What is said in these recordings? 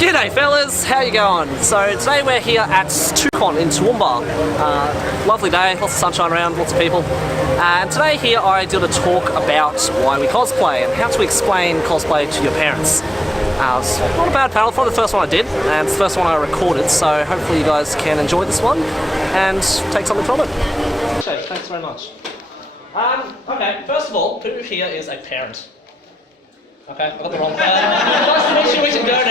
G'day fellas, how you going? So today we're here at Toocon in Toowoomba. Lovely day, lots of sunshine around, lots of people. And today here I did a talk about why we cosplay and how to explain cosplay to your parents. It's not a bad panel, probably the first one I did, and it's the first one I recorded, so hopefully you guys can enjoy this one and take something from it. Okay, thanks very much. Okay, first of all, who here is a parent? Okay, I got the wrong nice to meet you, we can go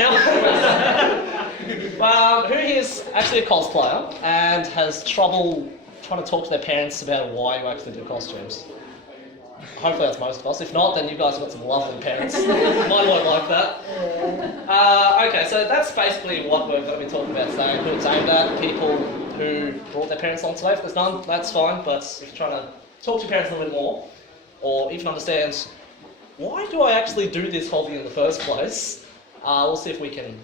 now. Who here is actually a cosplayer and has trouble trying to talk to their parents about why you actually do costumes? Hopefully that's most of us. If not, then you guys have got some lovely parents. Mine won't like that. Okay, so that's basically what we're going to be talking about today. Who it's aimed at, people who brought their parents along today. If there's none, that's fine, but if you're trying to talk to your parents a little bit more, or even understand why do I actually do this hobby in the first place, we'll see if we can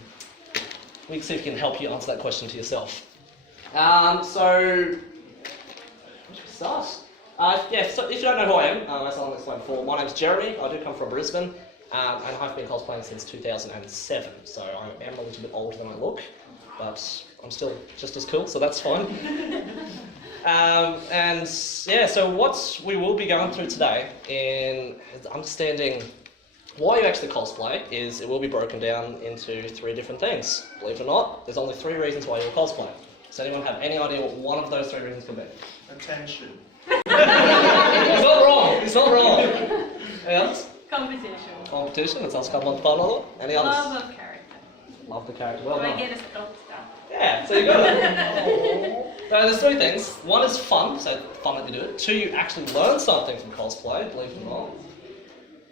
help you answer that question to yourself. So, where should we start? So if you don't know who I am, as I explained before, my name's Jeremy. I do come from Brisbane, and I've been cosplaying since 2007. So I am a little bit older than I look, but I'm still just as cool, so that's fine. So what we will be going through today in understanding why you actually cosplay is it will be broken down into 3 different things. Believe it or not, there's only 3 reasons why you cosplay. Does anyone have any idea what one of those 3 reasons could be? Attention. It's not wrong. It's not wrong. Any others? Competition. Competition. Let's ask one another. Any others? Love of character. Love the character. Well Do done. I get a stop stuff? Yeah, so you got it. So there's 3 things. 1 is fun, so fun that you do it. 2, you actually learn something from cosplay, believe it or not.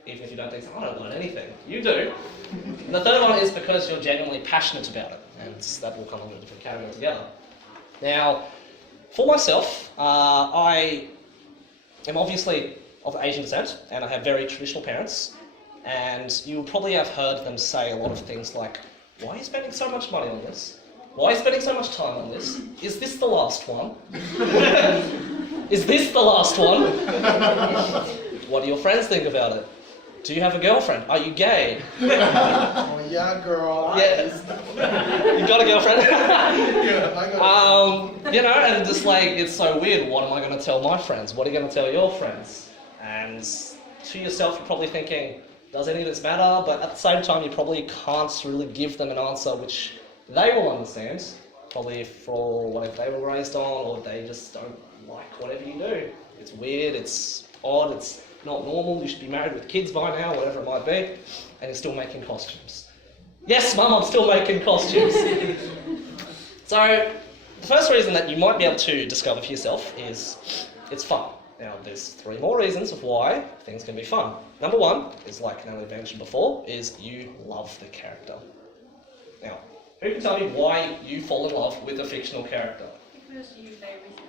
Even if you don't think so, I don't learn anything. You do. And the 3rd one is because you're genuinely passionate about it, and that will come under a different category together. Now, for myself, I am obviously of Asian descent, and I have very traditional parents, and you probably have heard them say a lot of things like, why are you spending so much money on this? Why are you spending so much time on this? Is this the last one? Is this the last one? What do your friends think about it? Do you have a girlfriend? Are you gay? Oh yeah, girl. Yeah. You got a girlfriend? Yeah, I got and just like, it's so weird. What am I going to tell my friends? What are you going to tell your friends? And to yourself, you're probably thinking, does any of this matter? But at the same time, you probably can't really give them an answer which they will understand, probably for whatever they were raised on, or they just don't like whatever you do. It's weird, it's odd, it's not normal, you should be married with kids by now, whatever it might be, and you're still making costumes. Yes, Mum, I'm still making costumes. So, the first reason that you might be able to discover for yourself is it's fun. Now, there's 3 more reasons of why things can be fun. Number 1 is, like Natalie mentioned before, is you love the character. Now, who can tell me why you fall in love with a fictional character? Because you they resemble.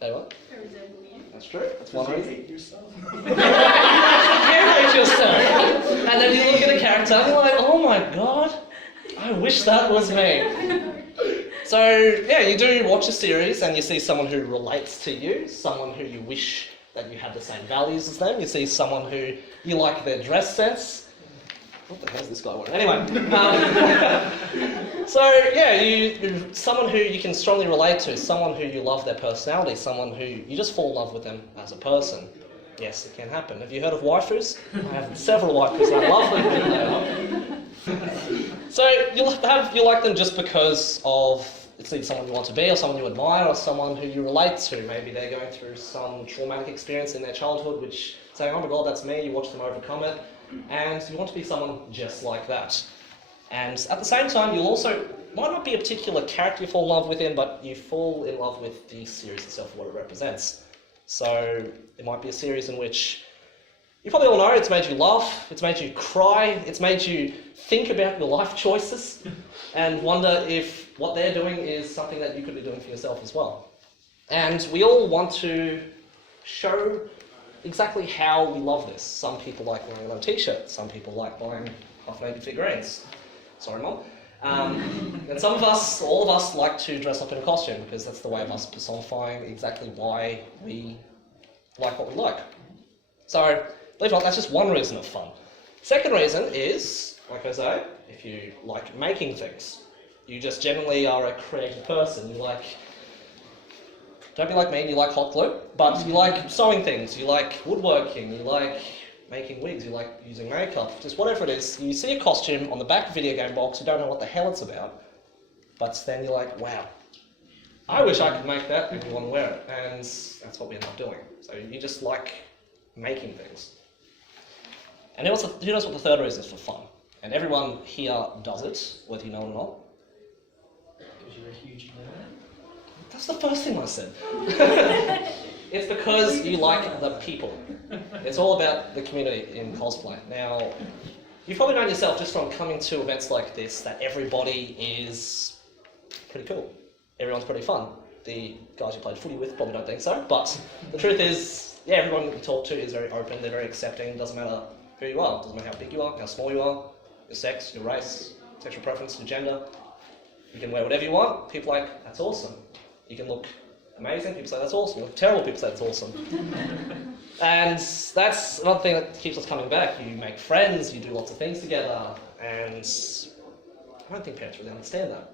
They what? They resemble you. That's true. That's one reason. hate yourself. You hate yourself. And then you look at a character and you're like, oh my god, I wish that was me. So, yeah, you do watch a series and you see someone who relates to you, someone who you wish that you had the same values as them. You see someone who you like their dress sense. What the hell is this guy wearing? Anyway, so yeah, you're someone who you can strongly relate to, someone who you love their personality, someone who you just fall in love with them as a person. Yes, it can happen. Have you heard of waifus? I have several waifus and I love them. So you like them just because of it's either someone you want to be, or someone you admire, or someone who you relate to. Maybe they're going through some traumatic experience in their childhood, which saying, oh my god, that's me. You watch them overcome it. And you want to be someone just like that. And at the same time, you'll also, might not be a particular character you fall in love with but you fall in love with the series itself, what it represents. So, it might be a series in which, you probably all know, it's made you laugh, it's made you cry, it's made you think about your life choices, and wonder if what they're doing is something that you could be doing for yourself as well. And we all want to show exactly how we love this. Some people like wearing a t-shirt, some people like buying half-naked figurines. Sorry, Mum. And some of us, all of us, like to dress up in a costume because that's the way of us personifying exactly why we like what we like. So, believe it or not, that's just one reason of fun. Second reason is, like I say, if you like making things, you just generally are a creative person. You like, don't be like me and you like hot glue, but you like sewing things, you like woodworking, you like making wigs, you like using makeup, just whatever it is. You see a costume on the back of a video game box, you don't know what the hell it's about, but then you're like, wow, I wish I could make that and you want to wear it. And that's what we end up doing. So you just like making things. And who knows what the third reason is? For fun. And everyone here does it, whether you know or not. Because you're a huge nerd. That's the first thing I said. It's because you like the people. It's all about the community in cosplay. Now, you've probably known yourself just from coming to events like this that everybody is pretty cool. Everyone's pretty fun. The guys you played footy with probably don't think so, but the truth is, yeah, everyone you talk to is very open, they're very accepting, doesn't matter who you are, doesn't matter how big you are, how small you are, your sex, your race, sexual preference, your gender. You can wear whatever you want, people are like, that's awesome. You can look amazing, people say that's awesome. You look terrible, people say that's awesome. And that's another thing that keeps us coming back. You make friends, you do lots of things together, and I don't think parents really understand that.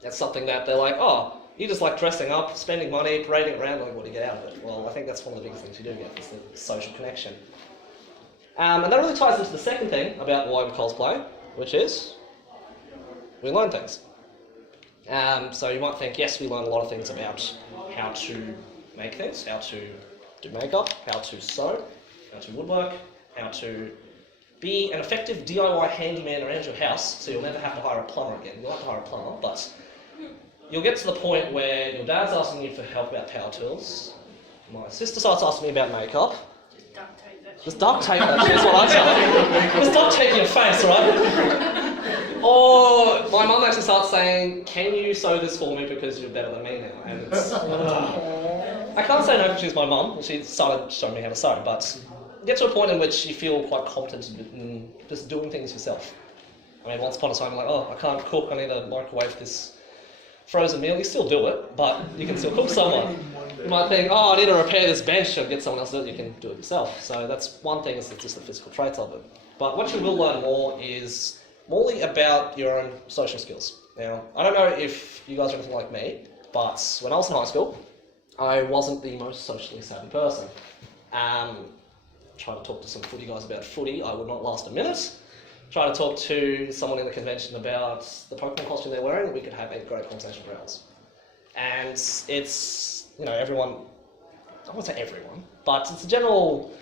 That's something that they're like, oh, you just like dressing up, spending money, parading around, like what do you get out of it? Well, I think that's one of the biggest things you do get, is the social connection. And that really ties into the second thing about why we cosplay, which is we learn things. So you might think, yes, we learn a lot of things about how to make things, how to do makeup, how to sew, how to woodwork, how to be an effective DIY handyman around your house, so you'll never have to hire a plumber again. You'll have to hire a plumber, but you'll get to the point where your dad's asking you for help about power tools, my sister starts asking me about makeup. Just duct tape that shit. Just duct tape that shit, that's what I tell you. Just duct tape your face, right? Or my mum actually starts saying, can you sew this for me because you're better than me now? And it's, I can't say no because she's my mum, she started showing me how to sew, but you get to a point in which you feel quite competent in just doing things yourself. I mean, once upon a time, you're like, oh, I can't cook, I need to microwave this frozen meal. You still do it, but you can still cook someone. You might think, oh, I need to repair this bench and get someone else to do it. You can do it yourself. So that's one thing, is just the physical traits of it. But what you will learn more is more about your own social skills. Now, I don't know if you guys are anything like me, but when I was in high school, I wasn't the most socially savvy person. Try to talk to some footy guys about footy, I would not last a minute. Try to talk to someone in the convention about the Pokemon costume they're wearing, we could have a great conversation for hours. And it's, you know, everyone, I won't say everyone, but it's the general,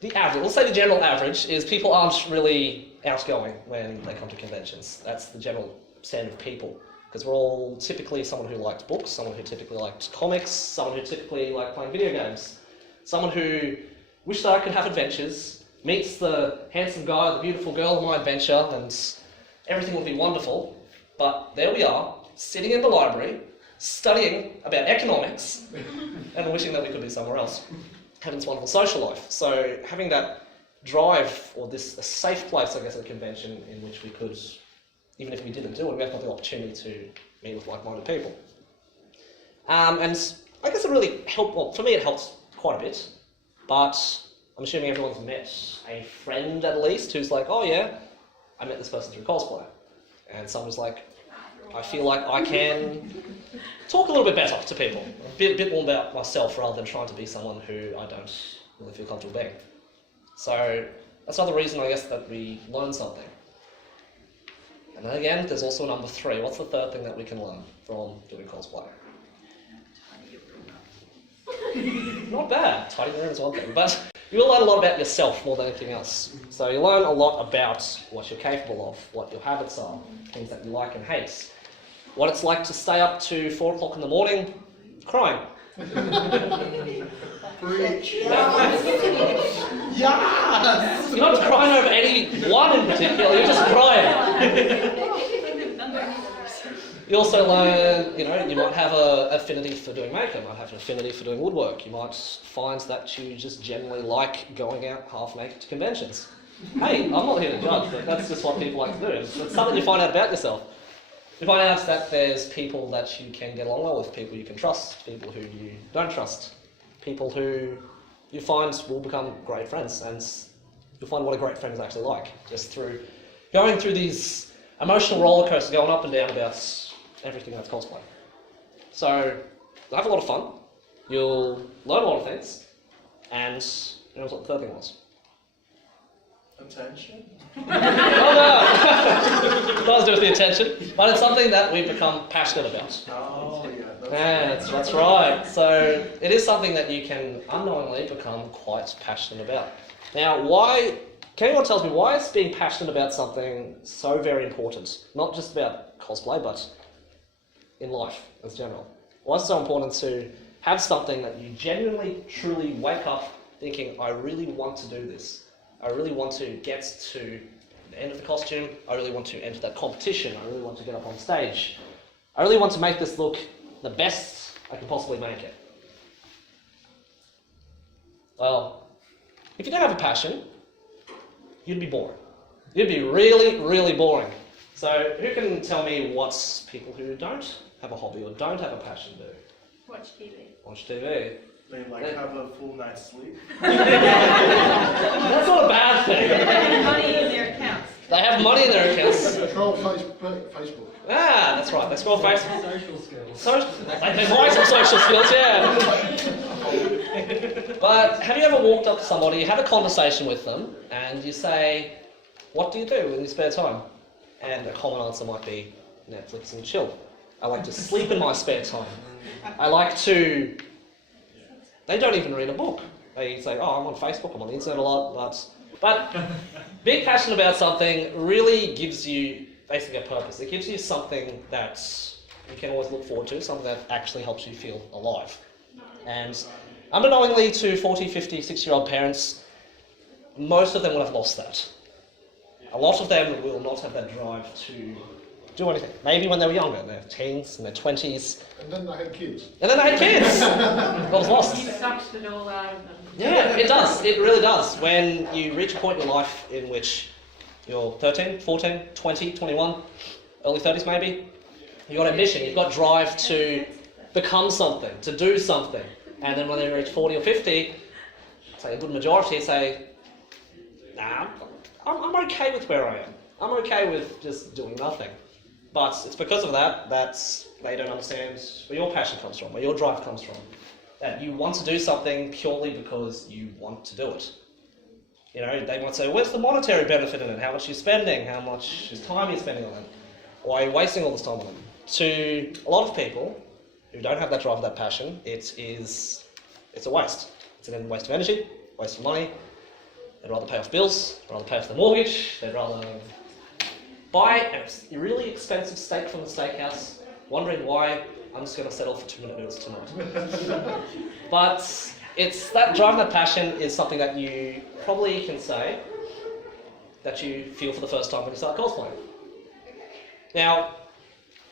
the average, let's say the general average is people aren't really outgoing when they come to conventions. That's the general standard of people. Because we're all typically someone who liked books, someone who typically liked comics, someone who typically liked playing video games, someone who wished that I could have adventures, meets the handsome guy or the beautiful girl on my adventure, and everything will be wonderful. But there we are, sitting in the library, studying about economics, and wishing that we could be somewhere else, having this wonderful social life. So having that drive, or a safe place, I guess, at a convention in which we could, even if we didn't do it, we have the opportunity to meet with like-minded people. And I guess it really helped, well, for me it helped quite a bit, but I'm assuming everyone's met a friend at least who's like, oh yeah, I met this person through cosplay. And someone's like, I feel like I can talk a little bit better to people, a bit more about myself rather than trying to be someone who I don't really feel comfortable being. So that's another reason, I guess, that we learn something. And then again, there's also number 3. What's the third thing that we can learn from doing cosplay? Not bad. Tidying the room is one thing, but you will learn a lot about yourself more than anything else. So you learn a lot about what you're capable of, what your habits are, things that you like and hate, what it's like to stay up to 4 o'clock in the morning crying. Preach. Yes! You're not crying over any one in particular, you're just crying. You also learn, you know, you might have an affinity for doing makeup, you might have an affinity for doing woodwork, you might find that you just generally like going out half naked to conventions. Hey, I'm not here to judge, but that's just what people like to do. It's something you find out about yourself. You find out that there's people that you can get along well with, people you can trust, people who you don't trust, people who you find will become great friends, and you'll find what a great friend is actually like, just through going through these emotional roller coasters, going up and down about everything that's cosplay. So, you'll have a lot of fun, you'll learn a lot of things, and you know what the third thing was? Attention? Oh no! Does do with the attention, but it's something that we've become passionate about. Oh, yeah. That's right. So it is something that you can unknowingly become quite passionate about. Now, can anyone tell me why is being passionate about something so very important? Not just about cosplay, but in life as general. Why is it so important to have something that you genuinely, truly wake up thinking, I really want to do this. I really want to get to the end of the costume. I really want to enter that competition. I really want to get up on stage. I really want to make this look the best I can possibly make it. Well, if you don't have a passion, you'd be boring. You'd be really, really boring. So who can tell me what people who don't have a hobby or don't have a passion do? Watch TV. Watch TV. They have a full night's sleep. That's not a bad thing. They have money in their accounts. They have money in their accounts. Troll Facebook. Ah, that's right. They scroll Facebook. Social skills. They might some social skills, yeah. But have you ever walked up to somebody, you have a conversation with them, and you say, what do you do in your spare time? And a common answer might be Netflix and chill. I like to sleep in my spare time. I like to... They don't even read a book. They say, oh, I'm on Facebook, I'm on the internet a lot, but being passionate about something really gives you basically a purpose. It gives you something that you can always look forward to, something that actually helps you feel alive. And unbeknowingly to 40, 50, 60-year-old parents, most of them will have lost that. A lot of them will not have that drive to do anything. Maybe when they were younger, in their teens, in their 20s. And then they had kids. And then they had kids! Got lost. You sucked it all out of them. Yeah, it does. It really does. When you reach a point in your life in which you're 13, 14, 20, 21, early 30s maybe, you've got ambition, you've got drive to become something, to do something. And then when they reach 40 or 50, say a good majority say, nah, I'm okay with where I am. I'm okay with just doing nothing. But it's because of that they don't understand where your passion comes from, where your drive comes from. That you want to do something purely because you want to do it. You know, they might say, where's the monetary benefit in it? How much are you spending? How much time are you spending on it? Why are you wasting all this time on it? To a lot of people who don't have that drive, that passion, it's a waste. It's a waste of energy, waste of money. They'd rather pay off bills, they'd rather pay off the mortgage, they'd rather buy a really expensive steak from the steakhouse, wondering why I'm just going to settle for 2-minute noodles tonight. But it's that drive and that passion is something that you probably can say that you feel for the first time when you start cosplaying. Now,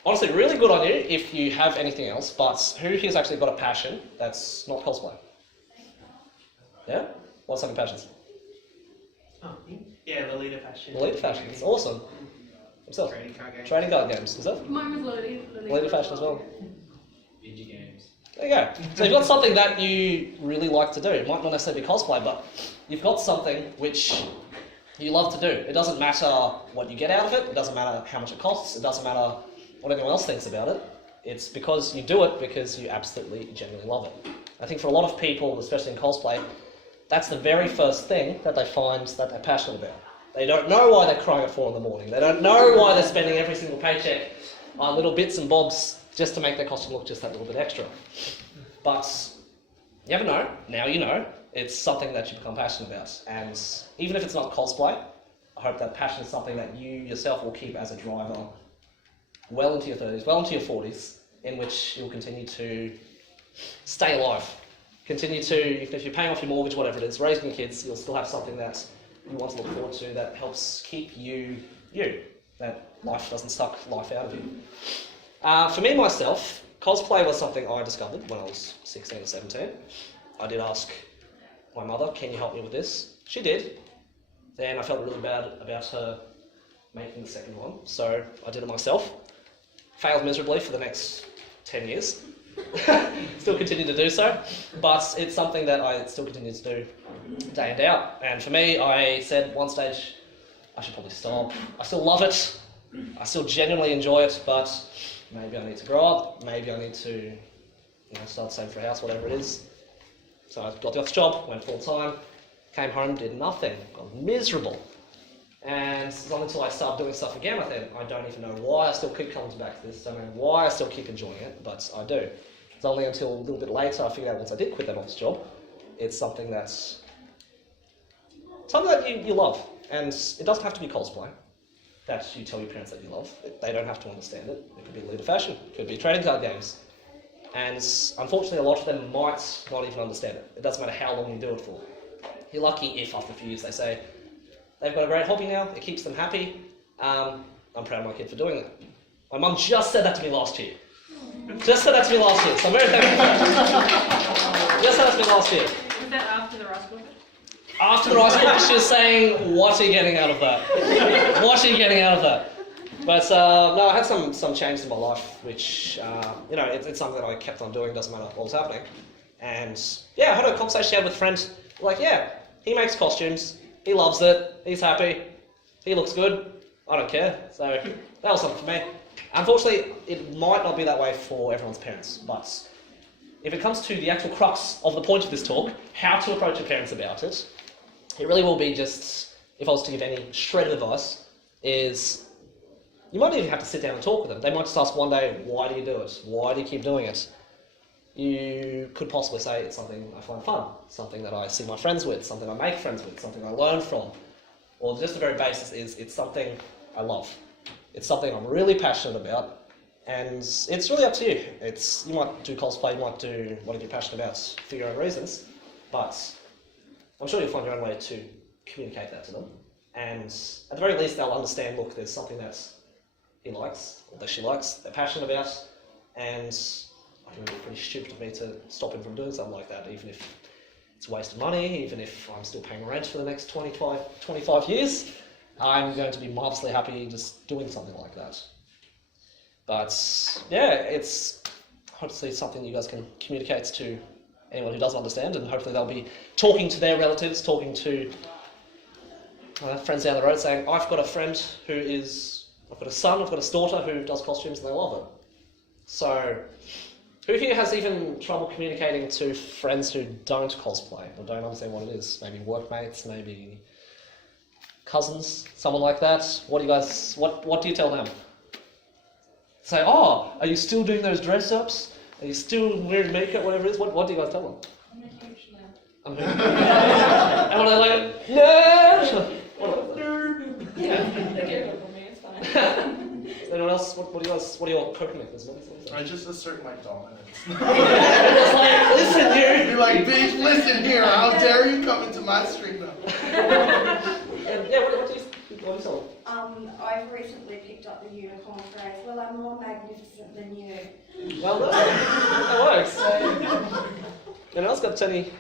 honestly, really good on you if you have anything else, but who here's actually got a passion that's not cosplay? Yeah? What's some of your passions? Oh, yeah, the leader fashion. Lolita fashion, it's awesome. Himself. Trading card games. Trading card games, is that? Mine was Lolita. Lolita fashion as well. Video games. There you go. So you've got something that you really like to do. It might not necessarily be cosplay, but you've got something which you love to do. It doesn't matter what you get out of it. It doesn't matter how much it costs. It doesn't matter what anyone else thinks about it. It's because you do it because you absolutely, genuinely love it. I think for a lot of people, especially in cosplay, that's the very first thing that they find that they're passionate about. They don't know why they're crying at 4 in the morning. They don't know why they're spending every single paycheck on little bits and bobs just to make their costume look just that little bit extra. But you never know. Now you know. It's something that you become passionate about. And even if it's not cosplay, I hope that passion is something that you yourself will keep as a driver well into your 30s, well into your 40s, in which you'll continue to stay alive. Continue to, even if you're paying off your mortgage, whatever it is, raising your kids, you'll still have something that you want to look forward to that helps keep you, that life doesn't suck life out of you. For me, myself, cosplay was something I discovered when I was 16 or 17. I did ask my mother, can you help me with this? She did. Then I felt really bad about her making the second one, so I did it myself. Failed miserably for the next 10 years. Still continue to do so, but it's something that I still continue to do day in, day out. And for me, I said at one stage, I should probably stop. I still love it. I still genuinely enjoy it, but maybe I need to grow up. Maybe I need to start saving for a house, whatever it is. So I got the office job, went full time, came home, did nothing. I was miserable. And it's not until I started doing stuff again, I think, I don't even know why I still keep coming back to this, don't know why I still keep enjoying it, but I do. It's only until a little bit later I figured out once I did quit that office job, it's something that you love. And it doesn't have to be cosplay that you tell your parents that you love. They don't have to understand it. It could be leader fashion, it could be trading card games. And unfortunately, a lot of them might not even understand it. It doesn't matter how long you do it for. You're lucky if after a few years they say, they've got a great hobby now, it keeps them happy. I'm proud of my kid for doing that. My mum just said that to me last year. Just said that to me last year, so I'm very thankful for that. Just said that to me last year. Was that after the rice cooker? After the rice cooker, she was saying, what are you getting out of that? What are you getting out of that? But no, I had some changes in my life, which, it's something that I kept on doing, doesn't matter what was happening. And yeah, I had a conversation I had with a friend, like, yeah, he makes costumes, he loves it, he's happy, he looks good, I don't care. So that was something for me. Unfortunately, it might not be that way for everyone's parents, but if it comes to the actual crux of the point of this talk, how to approach your parents about it, it really will be just, if I was to give any shred of advice, is you might even have to sit down and talk with them. They might just ask one day, why do you do it? Why do you keep doing it? You could possibly say it's something I find fun, something that I see my friends with, something I make friends with, something I learn from. Or just the very basis is it's something I love. It's something I'm really passionate about, and it's really up to you. You might do cosplay, you might do whatever you're passionate about for your own reasons, but I'm sure you'll find your own way to communicate that to them. And at the very least, they'll understand, look, there's something that he likes, or that she likes, they're passionate about, and I think it would be pretty stupid of me to stop him from doing something like that, even if it's a waste of money, even if I'm still paying rent for the next 25 years. I'm going to be marvellously happy just doing something like that. But yeah, it's hopefully something you guys can communicate to anyone who doesn't understand, and hopefully they'll be talking to their relatives, talking to friends down the road, saying, I've got a friend I've got a son, I've got a daughter who does costumes and they love it. So, who here has even trouble communicating to friends who don't cosplay or don't understand what it is? Maybe workmates, maybe cousins, someone like that. What do you tell them? Say, oh, are you still doing those dress-ups? Are you still wearing makeup, whatever it is? What do you guys tell them? I'm a huge nerd. I'm a and what are they like? Nerd! They give up on me, it's fine. Anyone else? What are your coping mechanisms? I just assert my dominance. It's like, listen here. You're like, bitch, listen here. How dare you come into my stream now? And yeah, what do you tell them? I've recently picked up the unicorn phrase. Well, I'm more magnificent than you. Well done. That works. Anyone else got any?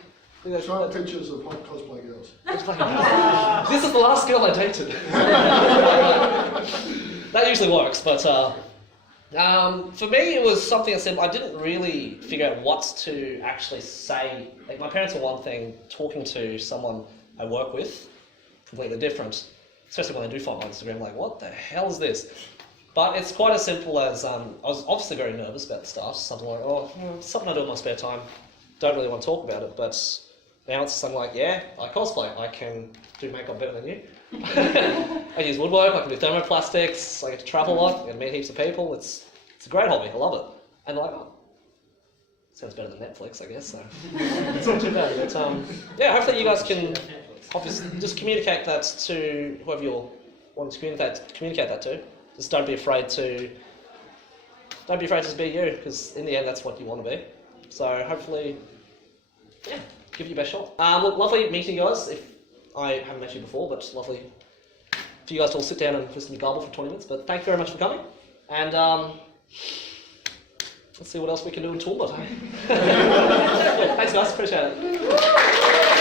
Show pictures of hot cosplay girls. This is the last girl I dated. That usually works, but for me it was something I said I didn't really figure out what to actually say. Like my parents were one thing, talking to someone I work with, completely different. Especially when I do find my Instagram, like, what the hell is this? But it's quite as simple as, I was obviously very nervous about the stuff, something like, something I do in my spare time, don't really want to talk about it, but now it's something like, yeah, I cosplay, I can do makeup better than you. I use woodwork, I can do thermoplastics, I get to travel a lot, I get to meet heaps of people, it's a great hobby, I love it. And they're like, oh, sounds better than Netflix, I guess, so it's not too bad. But yeah, hopefully you guys can obviously just communicate that to whoever you're wanting to communicate that to. Just don't be afraid to just be you, because in the end that's what you want to be. So hopefully, yeah, give it your best shot. Look, lovely meeting you guys. If I haven't met you before, but lovely for you guys to all sit down and listen to me garble for 20 minutes. But thank you very much for coming, and let's see what else we can do in Toowoomba. Thanks guys, appreciate it.